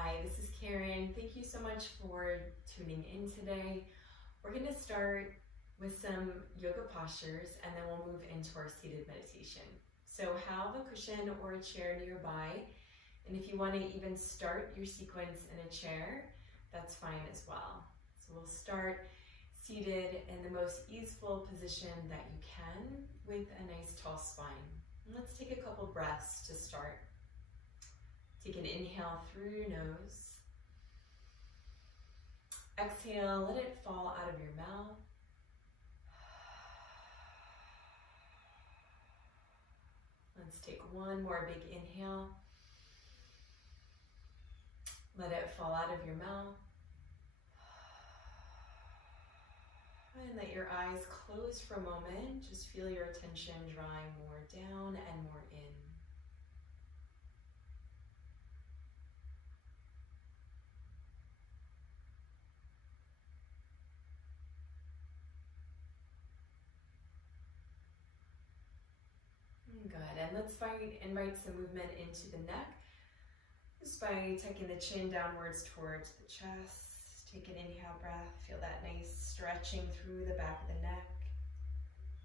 Hi, this is Karen. Thank you so much for tuning in today. We're going to start with some yoga postures and then we'll move into our seated meditation. So have a cushion or a chair nearby, and if you want to even start your sequence in a chair, that's fine as well. So we'll start seated in the most easeful position that you can with a nice tall spine. And let's take a couple breaths to start. Take an inhale through your nose. Exhale, let it fall out of your mouth. Let's take one more big inhale. Let it fall out of your mouth. And let your eyes close for a moment. Just feel your attention drawing more down and more in. Good, and let's invite some movement into the neck, just by tucking the chin downwards towards the chest. Take an inhale breath, feel that nice stretching through the back of the neck.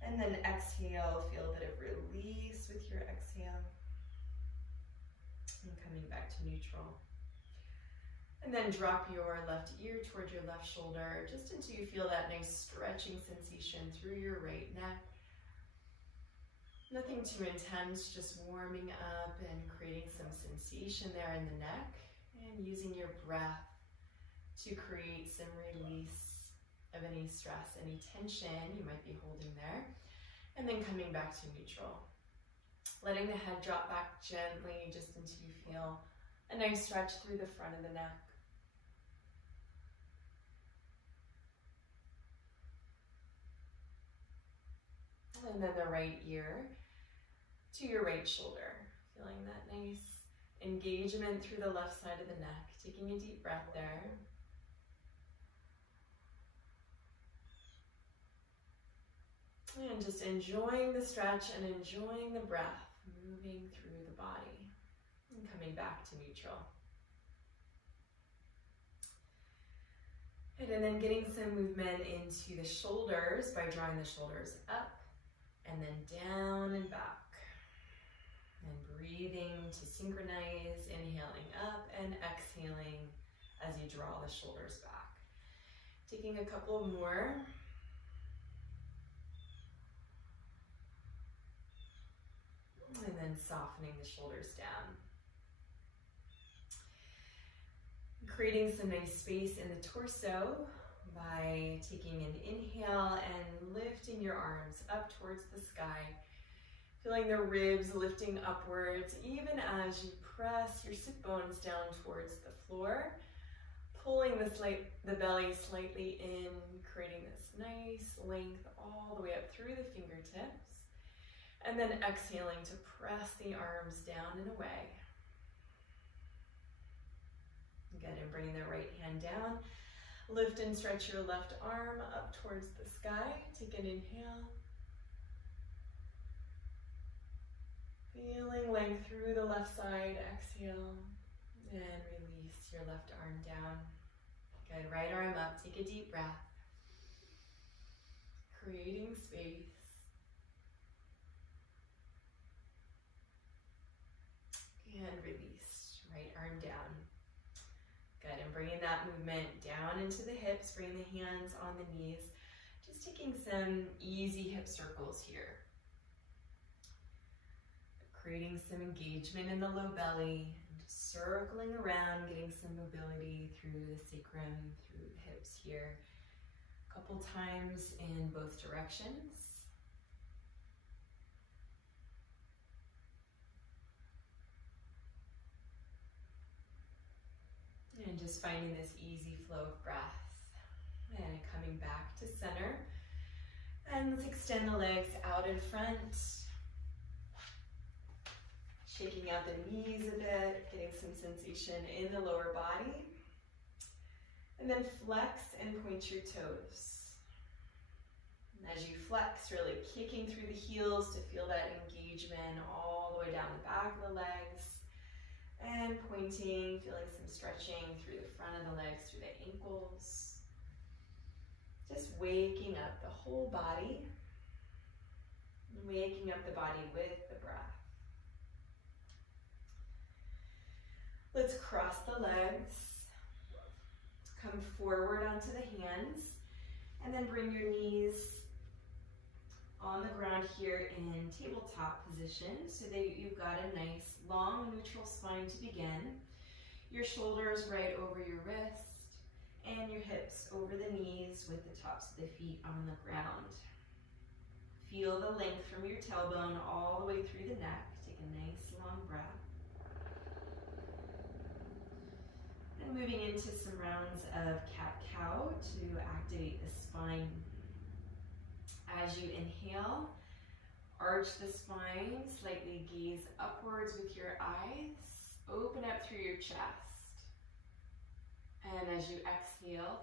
And then exhale, feel a bit of release with your exhale. And coming back to neutral. And then drop your left ear towards your left shoulder, just until you feel that nice stretching sensation through your right neck. Nothing too intense, just warming up and creating some sensation there in the neck, and using your breath to create some release of any stress, any tension you might be holding there, and then coming back to neutral. Letting the head drop back gently just until you feel a nice stretch through the front of the neck. And then the right ear to your right shoulder. Feeling that nice engagement through the left side of the neck. Taking a deep breath there. And just enjoying the stretch and enjoying the breath moving through the body. And coming back to neutral. And then getting some movement into the shoulders by drawing the shoulders up and then down and back. And breathing to synchronize, inhaling up and exhaling as you draw the shoulders back. Taking a couple more. And then softening the shoulders down. Creating some nice space in the torso by taking an inhale and lifting your arms up towards the sky. Feeling the ribs lifting upwards, even as you press your sit bones down towards the floor. Pulling the belly slightly in, creating this nice length all the way up through the fingertips. And then exhaling to press the arms down and away. Good, and bringing the right hand down. Lift and stretch your left arm up towards the sky. Take an inhale. Feeling length through the left side. Exhale. And release your left arm down. Good, right arm up. Take a deep breath. Creating space. And release. Right arm down. Good, and bringing that movement down into the hips, bring the hands on the knees. Just taking some easy hip circles here. Creating some engagement in the low belly, and just circling around, getting some mobility through the sacrum, through the hips here. A couple times in both directions. And just finding this easy flow of breath. And coming back to center. And let's extend the legs out in front. Shaking out the knees a bit, getting some sensation in the lower body. And then flex and point your toes. And as you flex, really kicking through the heels to feel that engagement all the way down the back of the legs. And point pointing, feeling some stretching through the front of the legs, through the ankles. Just waking up the whole body, waking up the body with the breath. Let's cross the legs, come forward onto the hands, and then bring your knees on the ground here in tabletop position so that you've got a nice long neutral spine to begin. Your shoulders right over your wrist and your hips over the knees with the tops of the feet on the ground. Feel the length from your tailbone all the way through the neck. Take a nice long breath. And moving into some rounds of cat-cow to activate the spine. As you inhale, arch the spine, slightly gaze upwards with your eyes, open up through your chest. And as you exhale,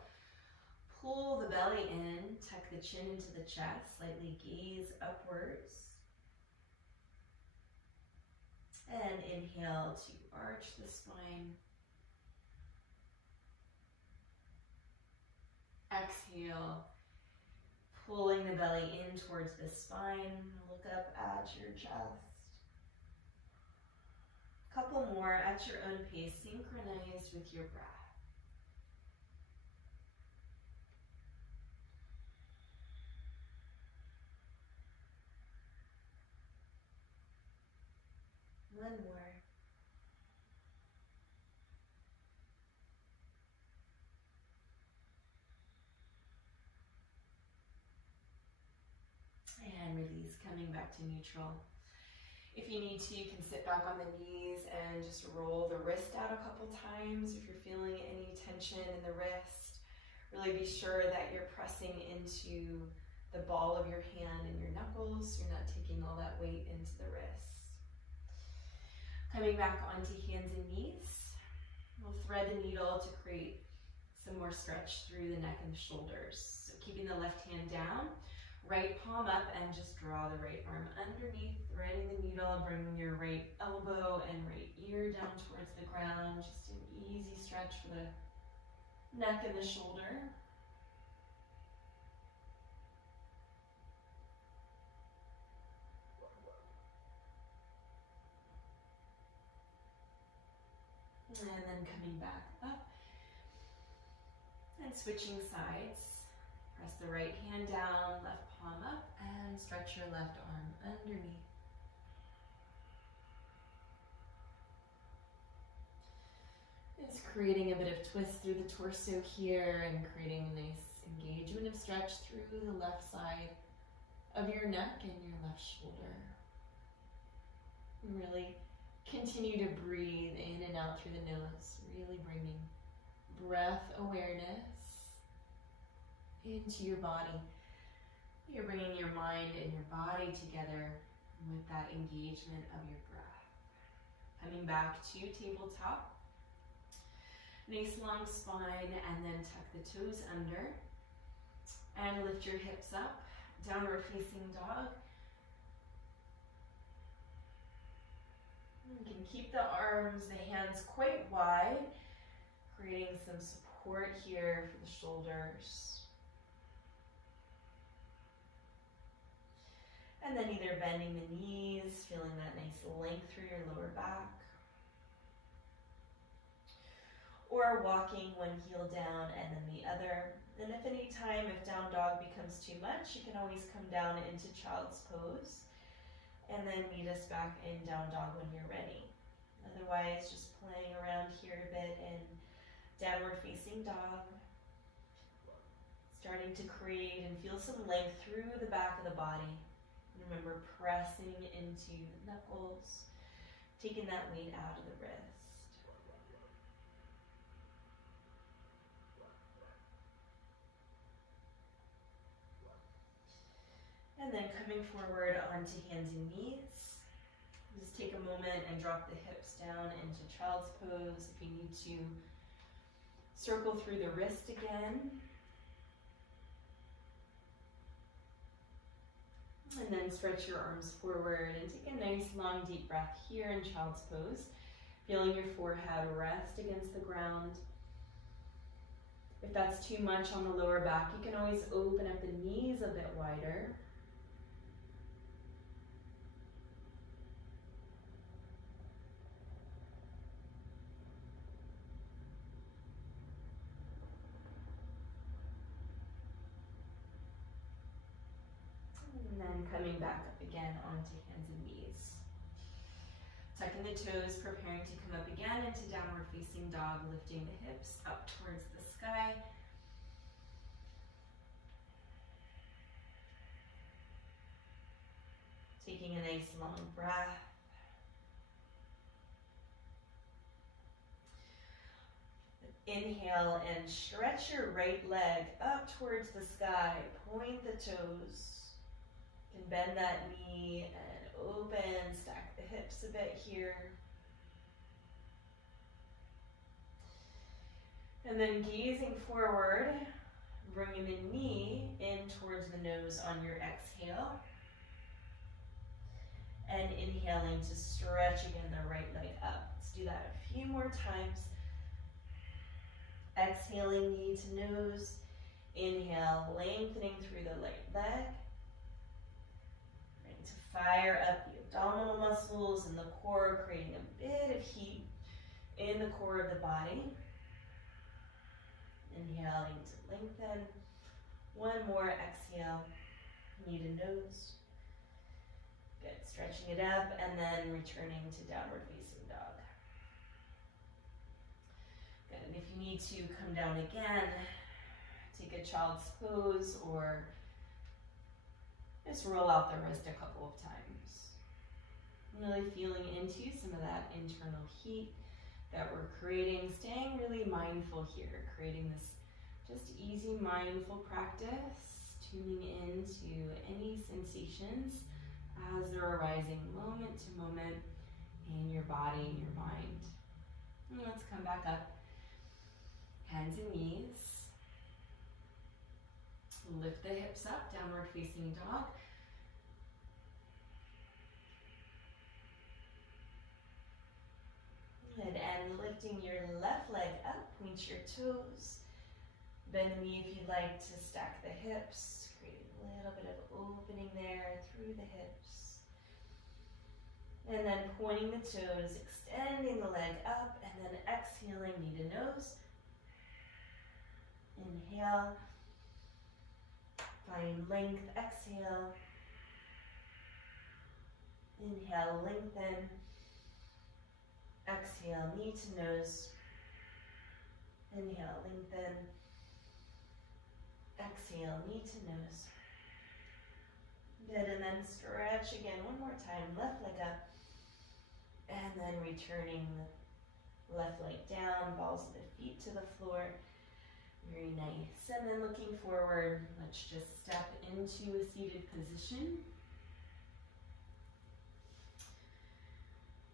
pull the belly in, tuck the chin into the chest, slightly gaze upwards. And inhale to arch the spine. Exhale, pulling the belly in towards the spine. Look up at your chest. Couple more at your own pace, synchronized with your breath. One more. And release, coming back to neutral. If you need to, you can sit back on the knees and just roll the wrist out a couple times if you're feeling any tension in the wrist. Really be sure that you're pressing into the ball of your hand and your knuckles. You're not taking all that weight into the wrist. Coming back onto hands and knees, we'll thread the needle to create some more stretch through the neck and shoulders. So keeping the left hand down, right palm up, and just draw the right arm underneath, threading the needle, bringing your right elbow and right ear down towards the ground. Just an easy stretch for the neck and the shoulder. And then coming back up and switching sides. Press the right hand down, left palm up, and stretch your left arm underneath. It's creating a bit of twist through the torso here and creating a nice engagement of stretch through the left side of your neck and your left shoulder. And really continue to breathe in and out through the nose, really bringing breath awareness into your body. You're bringing your mind and your body together with that engagement of your breath. Coming back to tabletop. Nice long spine, and then tuck the toes under. And lift your hips up. Downward facing dog. You can keep the arms, the hands quite wide, creating some support here for the shoulders. And then either bending the knees, feeling that nice length through your lower back. Or walking one heel down and then the other. And if any time, if down dog becomes too much, you can always come down into child's pose. And then meet us back in down dog when you're ready. Otherwise, just playing around here a bit in downward facing dog. Starting to create and feel some length through the back of the body. Remember, pressing into the knuckles, taking that weight out of the wrist. And then coming forward onto hands and knees. Just take a moment and drop the hips down into child's pose. If you need to, circle through the wrist again. And then stretch your arms forward and take a nice long deep breath here in child's pose. If Feeling your forehead rest against the ground. If that's too much on the lower back, you can always open up the knees a bit wider. And then coming back up again onto hands and knees. Tucking the toes, preparing to come up again into downward facing dog, lifting the hips up towards the sky. Taking a nice long breath. Inhale and stretch your right leg up towards the sky. Point the toes. You can bend that knee and open, stack the hips a bit here. And then gazing forward, bringing the knee in towards the nose on your exhale. And inhaling to stretch again the right leg up. Let's do that a few more times. Exhaling, knee to nose. Inhale, lengthening through the right leg. Trying to fire up the abdominal muscles and the core, creating a bit of heat in the core of the body. Inhaling to lengthen. One more exhale, knee to nose. Good, stretching it up and then returning to downward facing dog. Good, and if you need to come down again, take a child's pose or just roll out the wrist a couple of times. Really feeling into some of that internal heat that we're creating, staying really mindful here, creating this just easy mindful practice, tuning into any sensations as they're arising moment to moment in your body and your mind. And let's come back up. Hands and knees. Lift the hips up, downward facing dog. Good, and lifting your left leg up, point your toes. Bend the knee if you'd like to stack the hips. Create a little bit of opening there through the hips. And then pointing the toes, extending the leg up, and then exhaling, knee to nose. Inhale. Find length, exhale. Inhale, lengthen. Exhale, knee to nose. Inhale, lengthen. Exhale, knee to nose. Good, and then stretch again one more time. Left leg up. And then returning the left leg down, balls of the feet to the floor. Very nice. And then looking forward, let's just step into a seated position.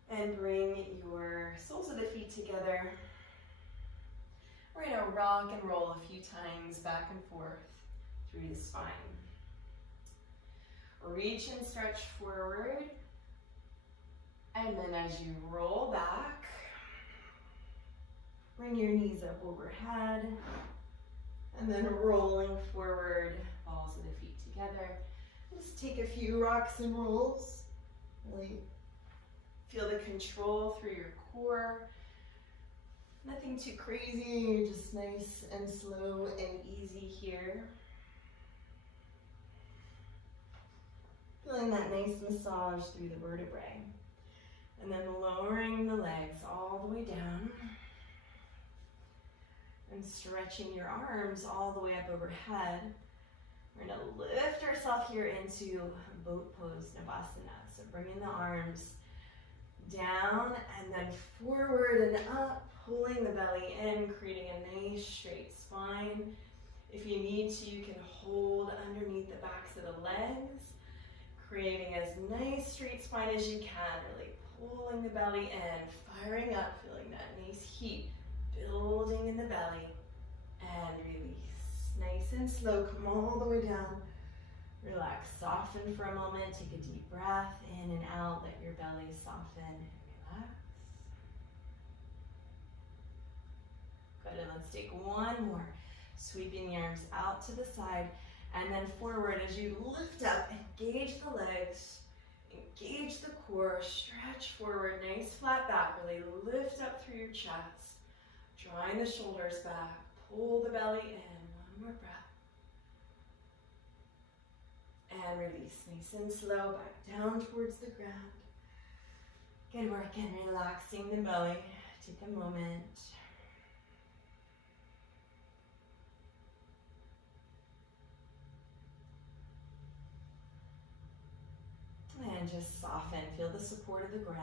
And bring your soles of the feet together. We're going to rock and roll a few times back and forth through the spine. Reach and stretch forward. And then as you roll back, bring your knees up overhead. And then rolling forward, balls of the feet together. Just take a few rocks and rolls. Really feel the control through your core. Nothing too crazy, just nice and slow and easy here. Feeling that nice massage through the vertebrae. And then lowering the legs all the way down. And stretching your arms all the way up overhead. We're going to lift ourselves here into boat pose, Navasana. So bringing the arms down and then forward and up, pulling the belly in, creating a nice straight spine. If you need to, you can hold underneath the backs of the legs, creating as nice straight spine as you can, really pulling the belly in, firing up, feeling that nice heat building in the belly, and release. Nice and slow, come all the way down. Relax, soften for a moment, take a deep breath in and out, let your belly soften and relax. Let's take one more. Sweeping the arms out to the side and then forward as you lift up. Engage the legs, engage the core, stretch forward, nice flat back. Really lift up through your chest. Drawing the shoulders back, pull the belly in. One more breath. And release, nice and slow, back down towards the ground. Good work in relaxing the belly. Take a moment. And just soften, feel the support of the ground.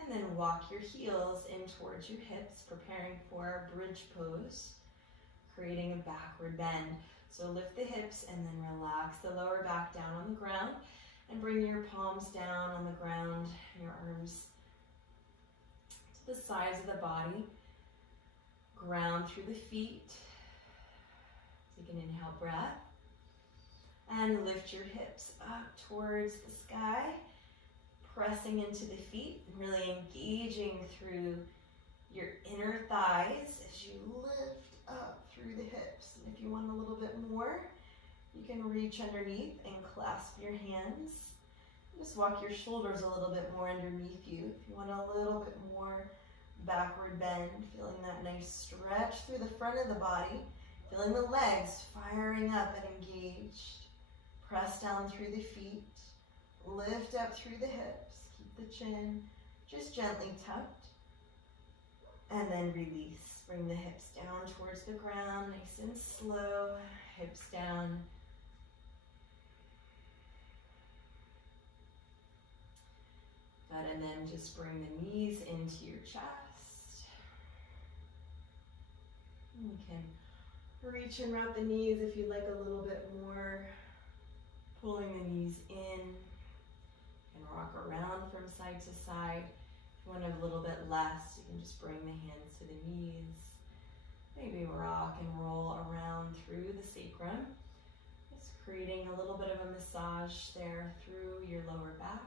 And then walk your heels in towards your hips, preparing for a bridge pose, creating a backward bend. So lift the hips and then relax the lower back down on the ground and bring your palms down on the ground, your arms to the sides of the body. Ground through the feet. Take an inhale breath and lift your hips up towards the sky, pressing into the feet and really engaging through your inner thighs as you lift up through the hips. And if you want a little bit more, you can reach underneath and clasp your hands. Just walk your shoulders a little bit more underneath you. If you want a little bit more backward bend, feeling that nice stretch through the front of the body, feeling the legs firing up and engaged. Press down through the feet, lift up through the hips, keep the chin just gently tucked, and then release. Bring the hips down towards the ground, nice and slow, hips down. Good, and then just bring the knees into your chest. You can reach and wrap the knees if you'd like a little bit more. Pulling the knees in and rock around from side to side. If you want a little bit less, you can just bring the hands to the knees. Maybe rock and roll around through the sacrum. Just creating a little bit of a massage there through your lower back.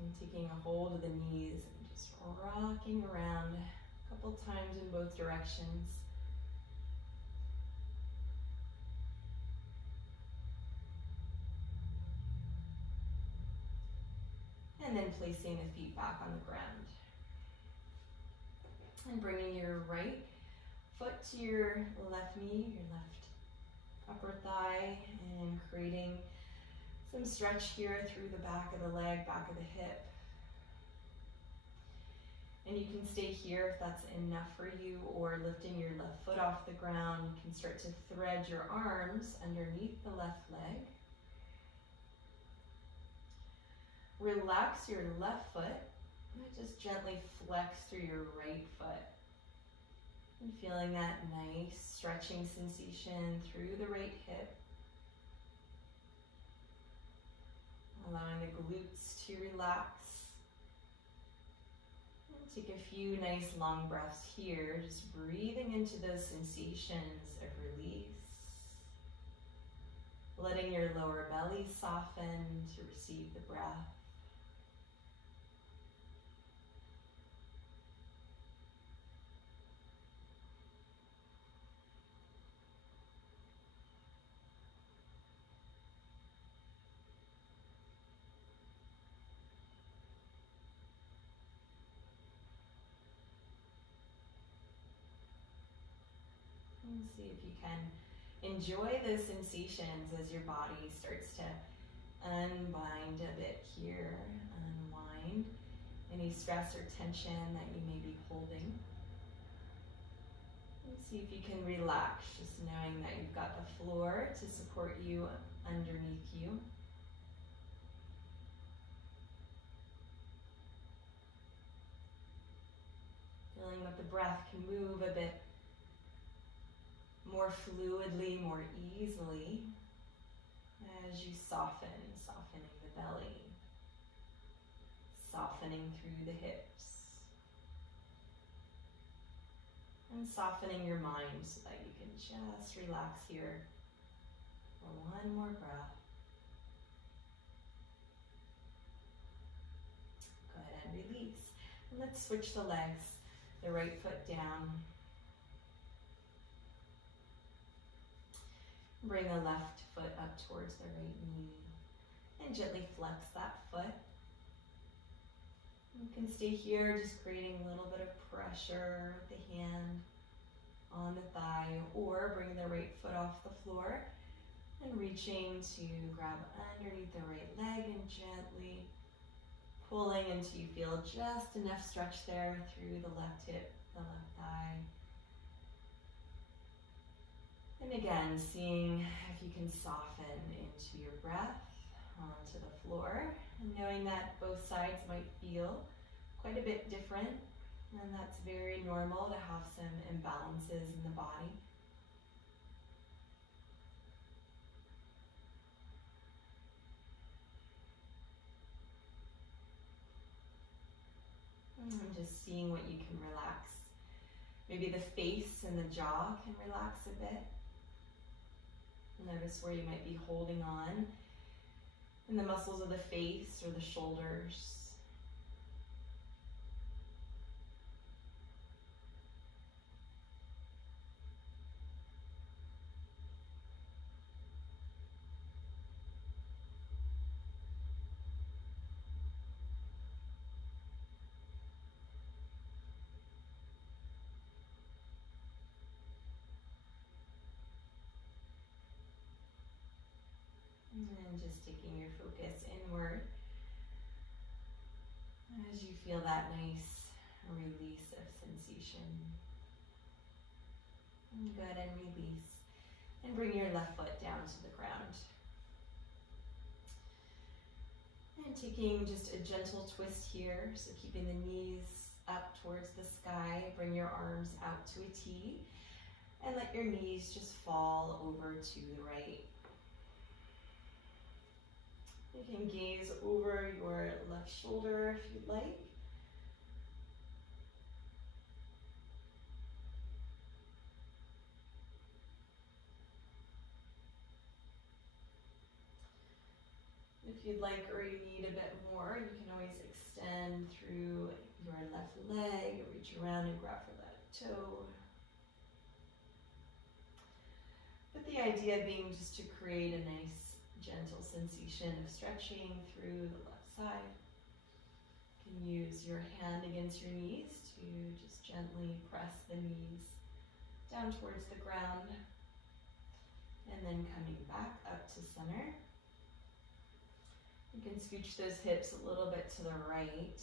And taking a hold of the knees and just rocking around a couple times in both directions. And then placing the feet back on the ground. And bringing your right foot to your left knee, your left upper thigh, and creating some stretch here through the back of the leg, back of the hip. And you can stay here if that's enough for you, or lifting your left foot off the ground. You can start to thread your arms underneath the left leg. Relax your left foot and just gently flex through your right foot. And feeling that nice stretching sensation through the right hip. Allowing the glutes to relax. And take a few nice long breaths here, just breathing into those sensations of release. Letting your lower belly soften to receive the breath. And see if you can enjoy those sensations as your body starts to unbind a bit here, unwind any stress or tension that you may be holding. And see if you can relax, just knowing that you've got the floor to support you underneath you. Feeling that the breath can move a bit more fluidly, more easily as you soften, softening the belly, softening through the hips. And softening your mind so that you can just relax here for one more breath. Go ahead and release. And let's switch the legs. The right foot down. Bring the left foot up towards the right knee. And gently flex that foot. You can stay here, just creating a little bit of pressure with the hand on the thigh, or bring the right foot off the floor and reaching to grab underneath the right leg and gently pulling until you feel just enough stretch there through the left hip, the left thigh. And again, seeing if you can soften into your breath onto the floor, and knowing that both sides might feel quite a bit different, and that's very normal to have some imbalances in the body. And just seeing what you can relax. Maybe the face and the jaw can relax a bit. Notice where you might be holding on in the muscles of the face or the shoulders. And just taking your focus inward as you feel that nice release of sensation. And go ahead and release. And bring your left foot down to the ground. And taking just a gentle twist here, so keeping the knees up towards the sky. Bring your arms out to a T. And let your knees just fall over to the right. You can gaze over your left shoulder if you'd like. If you'd like or you need a bit more, you can always extend through your left leg, reach around and grab for that toe. But the idea being just to create a nice gentle sensation of stretching through the left side. You can use your hand against your knees to just gently press the knees down towards the ground. And then coming back up to center. You can scooch those hips a little bit to the right.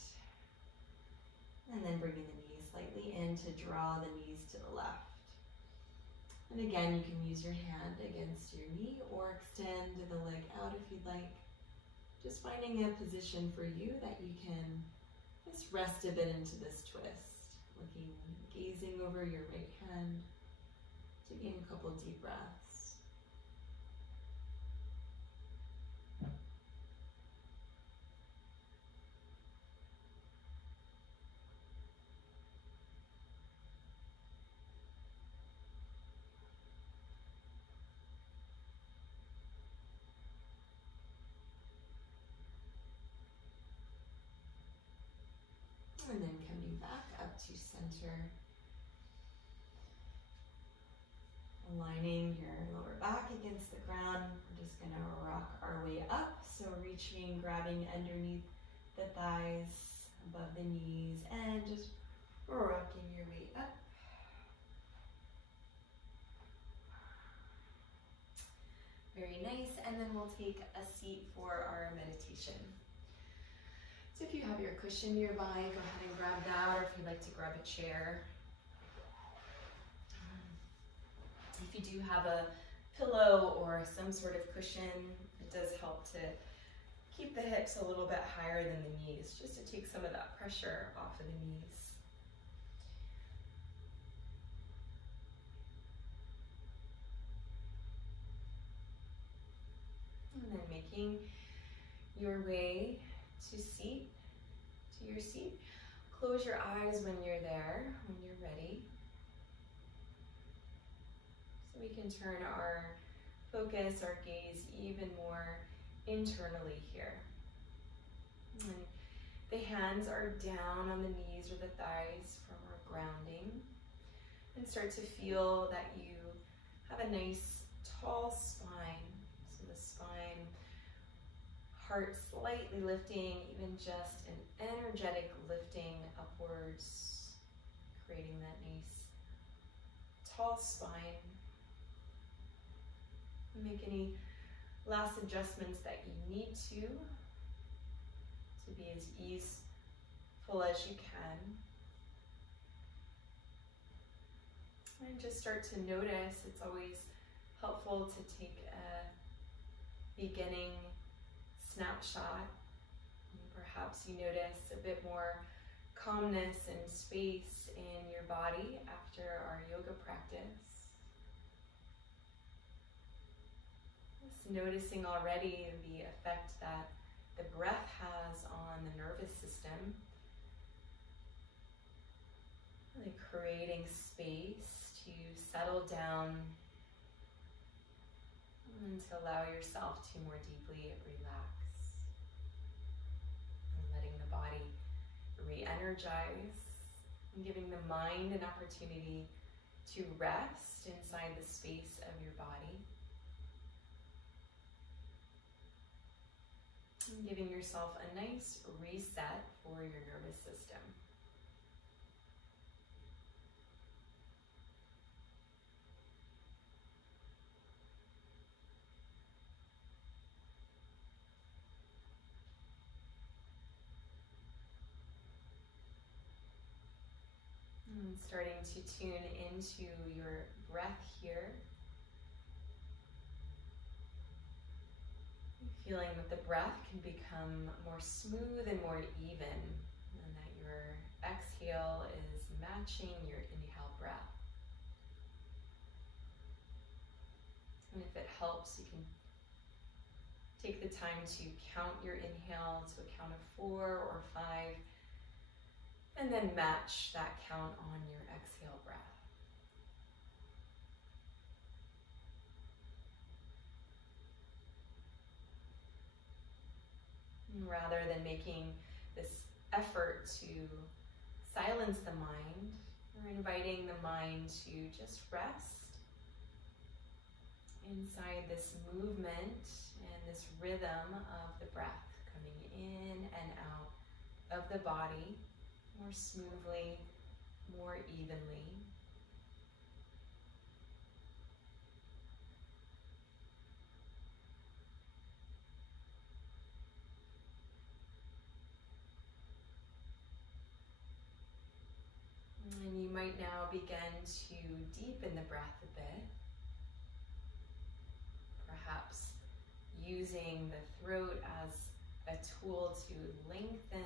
And then bringing the knees slightly in to draw the knees to the left. And again, you can use your hand against your knee or extend the leg out if you'd like. Just finding a position for you that you can just rest a bit into this twist. Gazing over your right hand, taking a couple deep breaths. And then coming back up to center. Aligning your lower back against the ground. We're just going to rock our way up. So reaching, grabbing underneath the thighs, above the knees, and just rocking your way up. Very nice. And then we'll take a seat for our meditation. So if you have your cushion nearby, go ahead and grab that, or if you'd like to grab a chair. If you do have a pillow or some sort of cushion, it does help to keep the hips a little bit higher than the knees, just to take some of that pressure off of the knees. And then making your way to your seat. Close your eyes when you're there, when you're ready. we can turn our focus, our gaze even more internally here. And the hands are down on the knees or the thighs from our grounding. And start to feel that you have a nice tall spine. So the spine, heart slightly lifting, even just an energetic lifting upwards, creating that nice tall spine. Make any last adjustments that you need to be as easeful as you can. And just start to notice, it's always helpful to take a beginning snapshot. And perhaps you notice a bit more calmness and space in your body after our yoga practice. Just noticing already the effect that the breath has on the nervous system. Really creating space to settle down and to allow yourself to more deeply relax. And letting the body re-energize and giving the mind an opportunity to rest inside the space of your body. And giving yourself a nice reset for your nervous system. And starting to tune into your breath here. Feeling that the breath can become more smooth and more even, and that your exhale is matching your inhale breath. And if it helps, you can take the time to count your inhale to a count of 4 or 5, and then match that count on your exhale breath. And rather than making this effort to silence the mind, we're inviting the mind to just rest inside this movement and this rhythm of the breath coming in and out of the body more smoothly, more evenly. And you might now begin to deepen the breath a bit. Perhaps using the throat as a tool to lengthen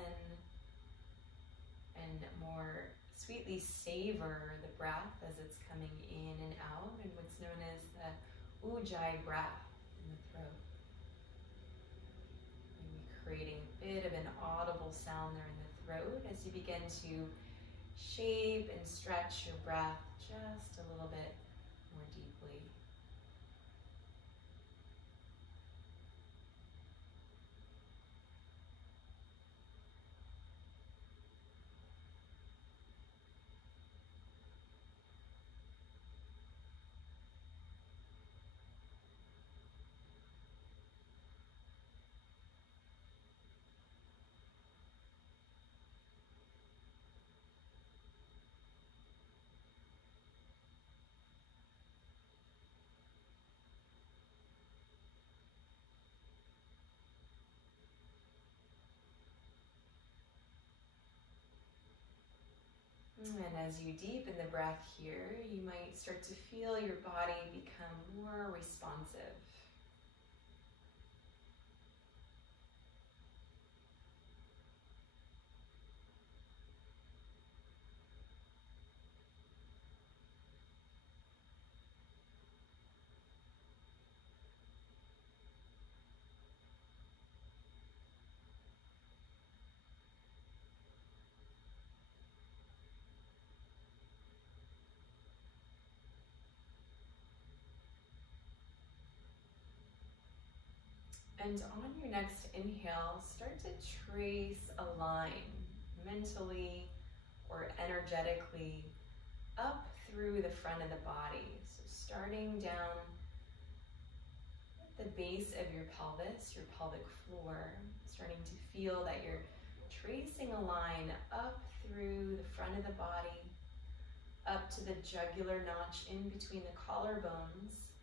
and more sweetly savor the breath as it's coming in and out, and what's known as the ujjayi breath in the throat. Maybe creating a bit of an audible sound there in the throat as you begin to shape and stretch your breath just a little bit more deeply. And as you deepen the breath here, you might start to feel your body become more responsive. And on your next inhale, start to trace a line mentally or energetically up through the front of the body. So starting down at the base of your pelvis, your pelvic floor, starting to feel that you're tracing a line up through the front of the body, up to the jugular notch in between the collarbones.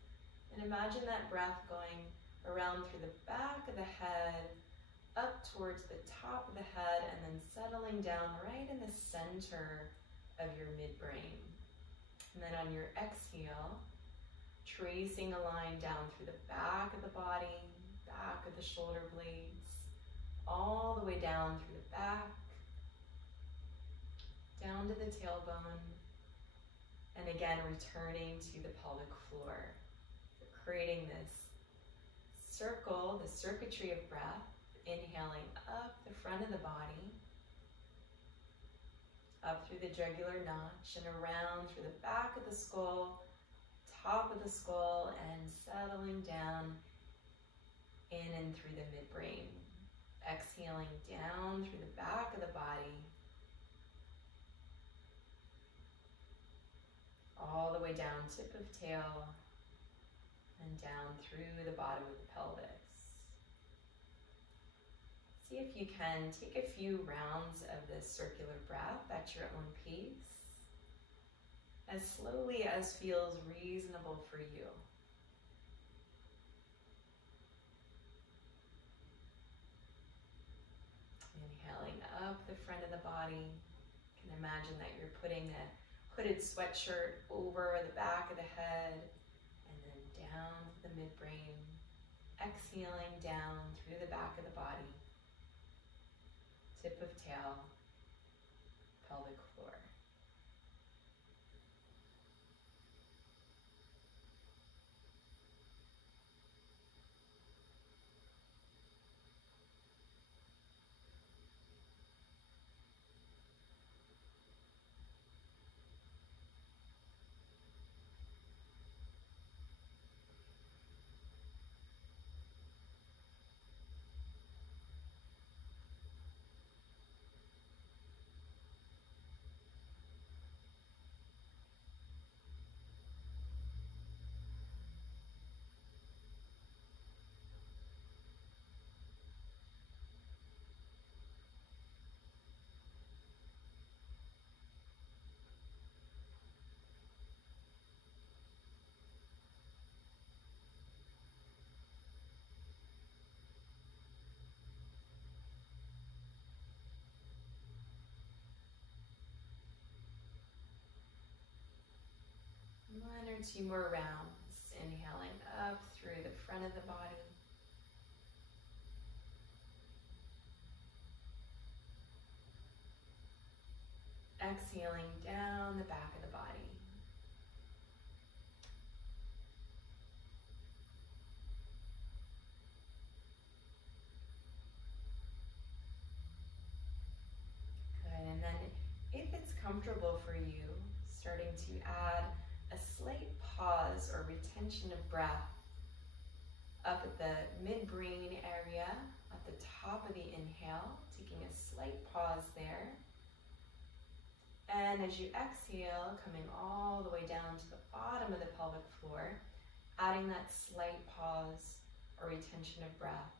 And imagine that breath going around through the back of the head, up towards the top of the head, and then settling down right in the center of your midbrain. And then on your exhale, tracing a line down through the back of the body, back of the shoulder blades, all the way down through the back, down to the tailbone, and again returning to the pelvic floor. So creating this circle, the circuitry of breath, inhaling up the front of the body, up through the jugular notch and around through the back of the skull, top of the skull, and settling down in and through the midbrain. Exhaling down through the back of the body, all the way down tip of tail, and down through the bottom of the pelvis. See if you can take a few rounds of this circular breath at your own pace, as slowly as feels reasonable for you. Inhaling up the front of the body. You can imagine that you're putting a hooded sweatshirt over the back of the head, and then down to the midbrain. Exhaling down through the back of the body, tip of tail, pelvic floor. One or two more rounds, inhaling up through the front of the body. Exhaling down the back of the body. Good, and then if it's comfortable for you, starting to add a slight pause or retention of breath up at the midbrain area, at the top of the inhale, taking a slight pause there. And as you exhale, coming all the way down to the bottom of the pelvic floor, adding that slight pause or retention of breath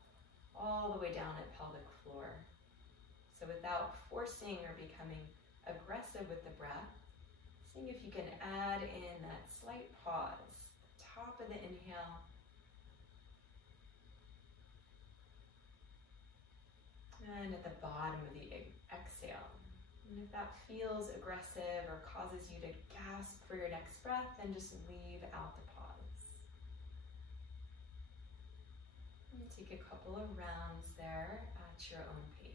all the way down at pelvic floor. So without forcing or becoming aggressive with the breath, seeing if you can add in that slight pause, top of the inhale, and at the bottom of the exhale. And if that feels aggressive or causes you to gasp for your next breath, then just leave out the pause. And take a couple of rounds there at your own pace.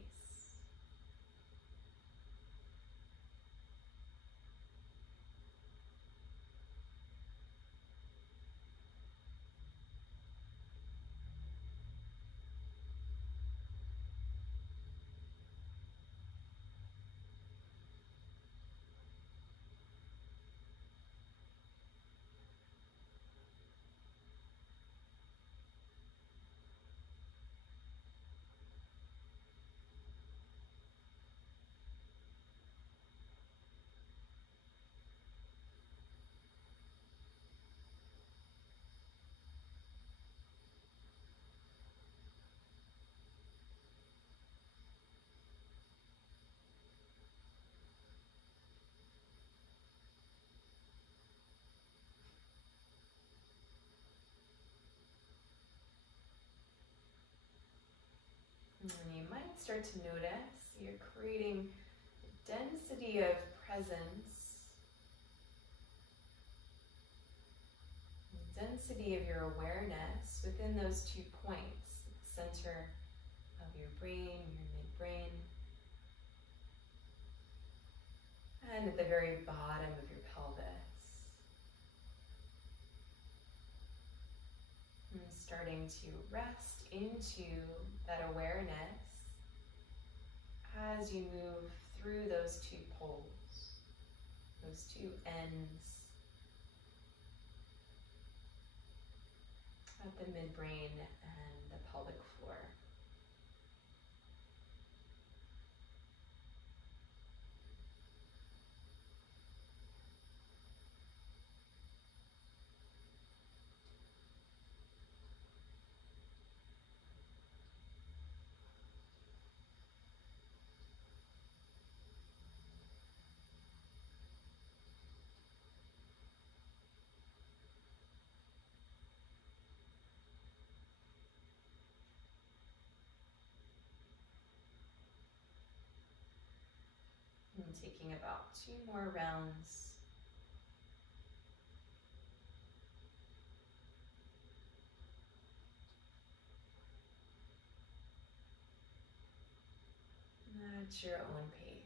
And you might start to notice you're creating a density of presence, density of your awareness within those 2 points, the center of your brain, your midbrain, and at the very bottom of your pelvis. And starting to rest into that awareness as you move through those 2 poles, those 2 ends at the midbrain and the pelvic floor. And taking about 2 more rounds. At your own pace.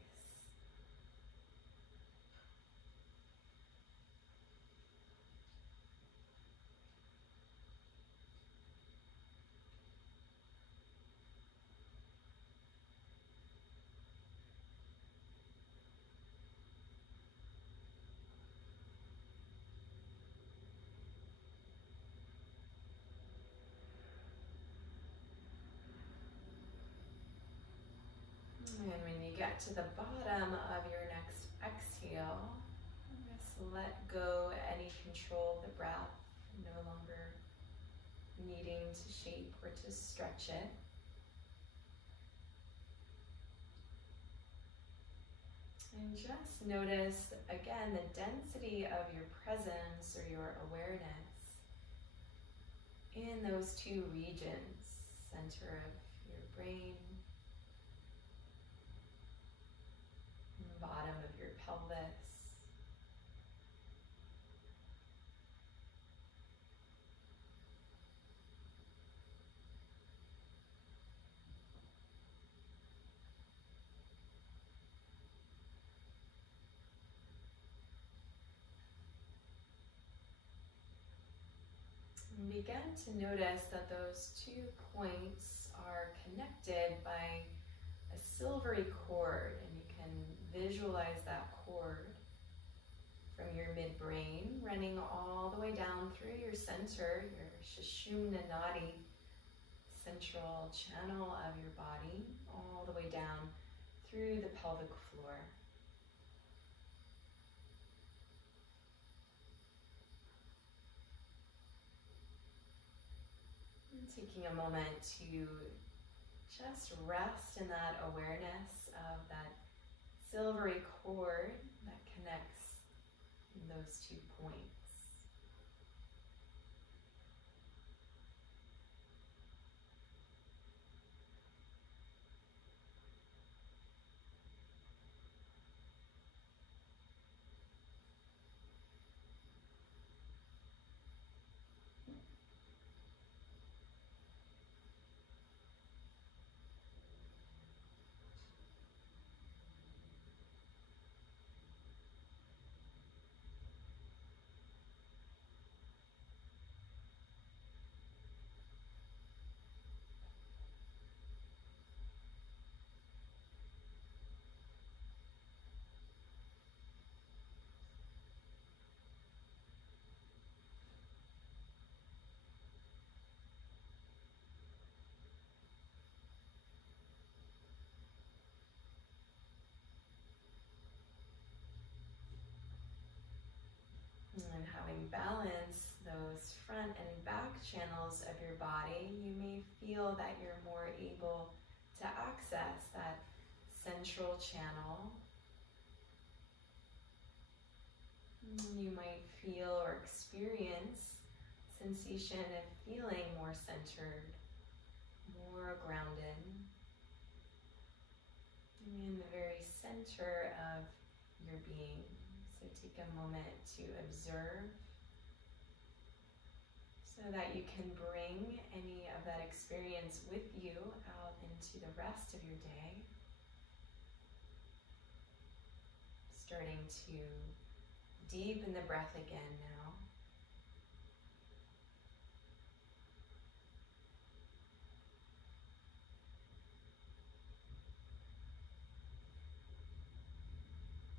And when you get to the bottom of your next exhale, just let go any control of the breath, no longer needing to shape or to stretch it. And just notice, again, the density of your presence or your awareness in those 2 regions, center of your brain, bottom of your pelvis. And begin to notice that those 2 points are connected by a silvery cord, and you can visualize that cord from your midbrain running all the way down through your center, your Sushumna Nadi, central channel of your body, all the way down through the pelvic floor. And taking a moment to just rest in that awareness of that silvery cord that connects those 2 points. And having balanced those front and back channels of your body, you may feel that you're more able to access that central channel. You might feel or experience sensation of feeling more centered, more grounded. in the very center of your being. So take a moment to observe so that you can bring any of that experience with you out into the rest of your day. Starting to deepen the breath again now.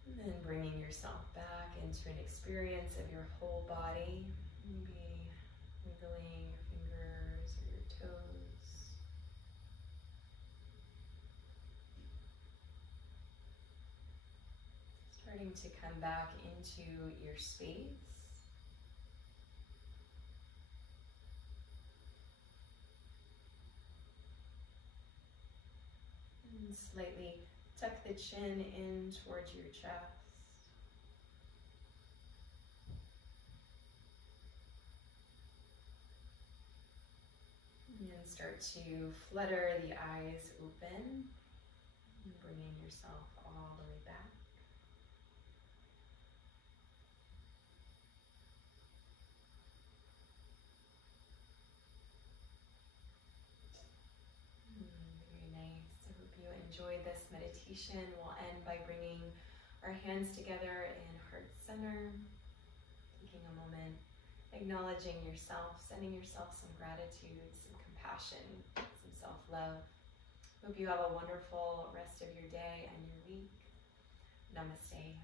And then bringing yourself back into an experience of your whole body. Maybe wiggling your fingers or your toes. Starting to come back into your space. And slightly tuck the chin in towards your chest. And start to flutter the eyes open, and bringing yourself all the way back. Very nice. I hope you enjoyed this meditation. We'll end by bringing our hands together in heart center, taking a moment, acknowledging yourself, sending yourself some gratitude, some compassion, some self-love. Hope you have a wonderful rest of your day and your week. Namaste.